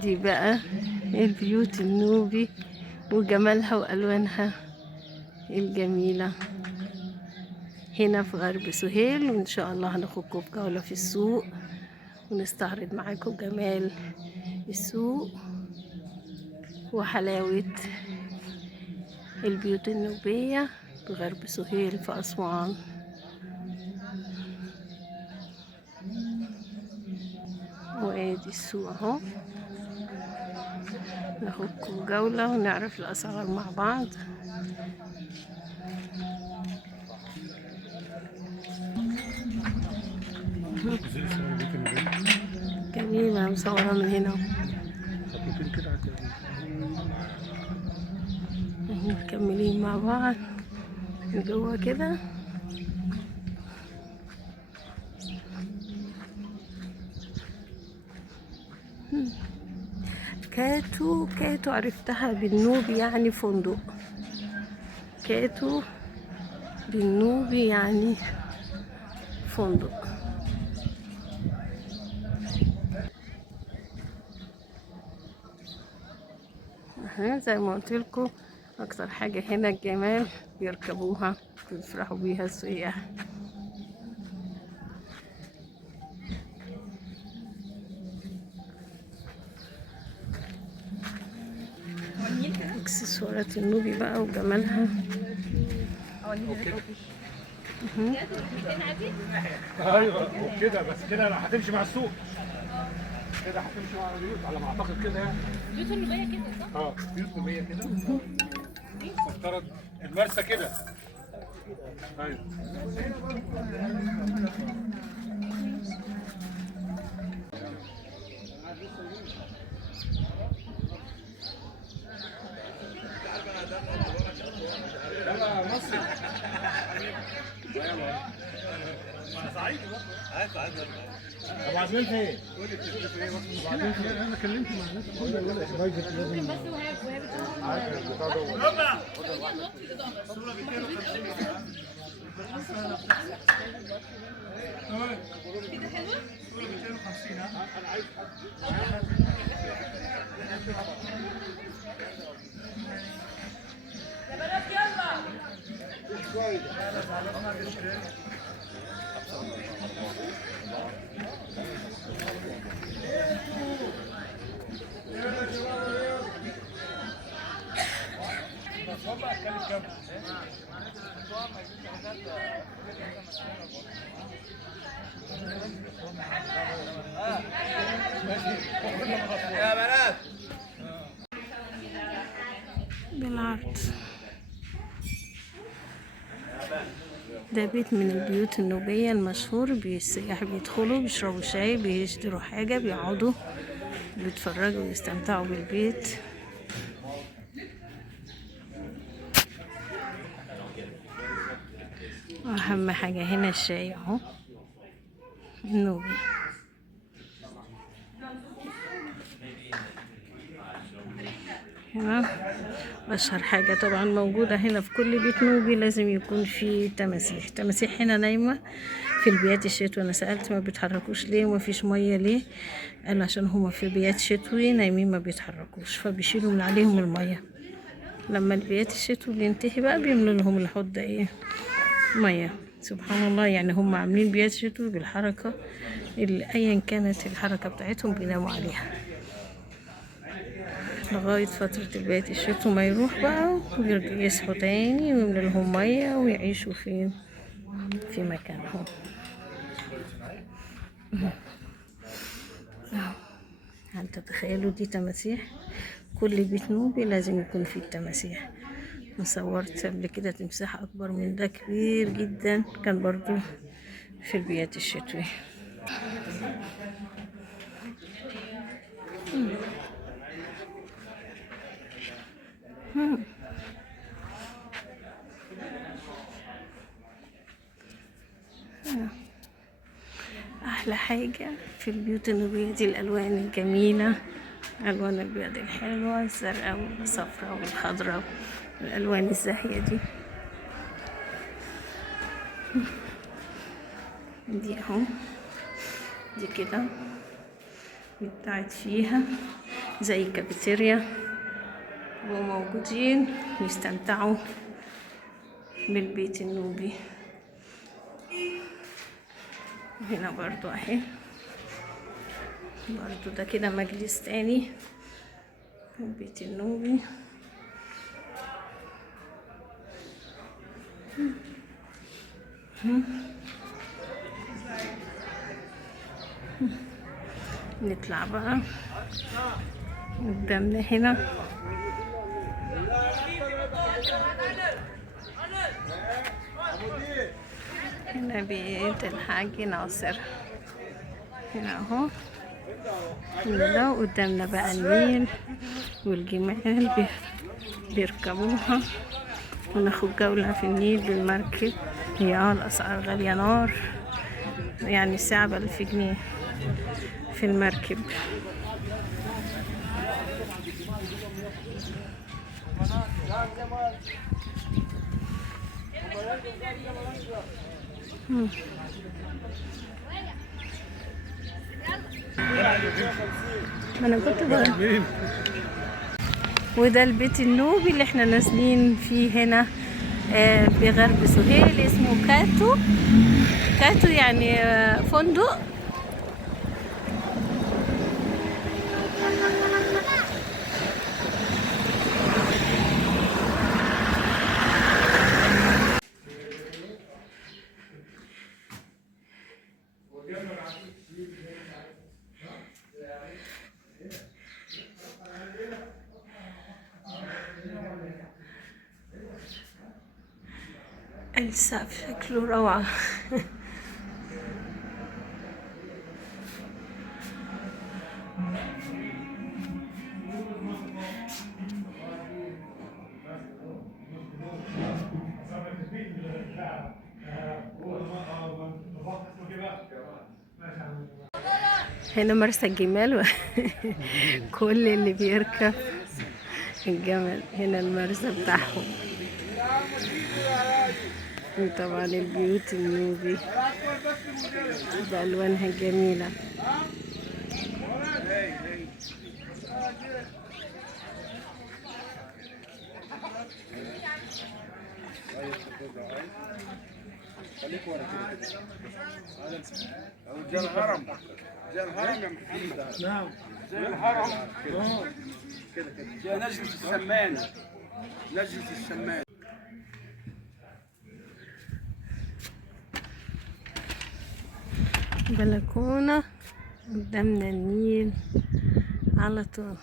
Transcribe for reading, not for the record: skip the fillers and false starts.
دي بقى البيوت النوبي وجمالها وألوانها الجميلة هنا في غرب سهيل. وإن شاء الله هناخدكم بجولة في السوق ونستعرض معاكم جمال السوق وحلاوة البيوت النوبية بغرب سهيل في أسوان. وادي السوق اهو، ناخدكم جولة ونعرف الأسعار مع بعض. جميلة مصورة من هنا. مكملين مع بعض من جوه كده. كاتو كاتو عرفتها بالنوبي يعني فندق. كاتو بالنوبي يعني فندق. زي ما قلت لكم اكتر حاجة هنا الجمال، بيركبوها بيفرحوا بيها السياح. اكسسوارات النوبي بقى وجمالها. ايوه وكده بس كده هتمشي مع السوق كده، هتمشي مع البيوت على ما اعتقد كده يعني. بيوت النوبية كده صح؟ بيوت نوبيه كده مفترض المرسى كده. ايوه يلا مصر. انا سعيد برضه. ابو عزمين فين؟ وبعدين فين؟ انا كلمت مع الناس كل ولا برايفت لازم. بس وهي كده حلوة؟ انا عايز يا بنات يلا. يا بنات بالعرض. ده بيت من البيوت النوبية المشهور، السياح بيدخلوا بيشربوا شاي، بيشتروا حاجة، بيقعدوا بيتفرجوا ويستمتعوا بالبيت. أهم حاجة هنا الشاي اهو النوبي. هنا أشهر حاجة طبعا موجودة هنا في كل بيت نوبي لازم يكون في تماسيح. تماسيح هنا نايمة في البيات الشتوي. أنا سألت ما بيتحركوش ليه وما فيش مية ليه، قال عشان هما في بيات شتوي نايمين ما بيتحركوش فبيشيلوا من عليهم المية. لما البيات الشتوي بينتهي بقى بيملوا لهم الحوض ده ايه مية. سبحان الله، يعني هم عاملين بيات شتوي بالحركة اللي ايا كانت الحركة بتاعتهم بيناموا عليها لغاية فترة البيات الشتوي ما يروح بقى ويرجعوا يصحوا تاني ويملوا لهم مية ويعيشوا في مكانهم. هل تتخيلوا دي تماسيح؟ كل بيت نوبي لازم يكون فيه تماسيح. صورت قبل كده تمساح اكبر من ده كبير جدا، كان برضو في البيات الشتوي. احلى حاجة في البيوت النوبية دي الالوان الجميلة، الوان البيض الحلوة، الزرقاء والصفراء والخضراء، الالوان الزاهية دي اهو. دي كده بتاعت فيها زي كافيتيريا، وموجودين يستمتعوا بالبيت النوبي. هنا برضو اهي، برضو ده كده مجلس تاني في البيت النوبي. نطلع بقى قدامنا هنا بيت الحاج ناصر. هنا اهو، هنا قدامنا بقى النيل والجمال بيركبوها، وناخد جولة في النيل بالمركب. هي الأسعار غالية نار، يعني الساعة ب1000 جنيه في المركب. انا كنت بقى. وده البيت النوبي اللي احنا نازلين فيه هنا بغرب سهيل، اسمه كاتو. كاتو يعني فندق. السقف شكله روعة. هنا مرسى الجمال كل اللي بيركب الجمل هنا المرسى بتاعهم. وطبعا البيوت النوبي بألوانها الجميلة. زي الهرم، زي الهرم يا محمد. نعم زي الهرم كده كده، زي نجمة السمان، نجمة السمان. بلكونة قدامنا النيل على طول.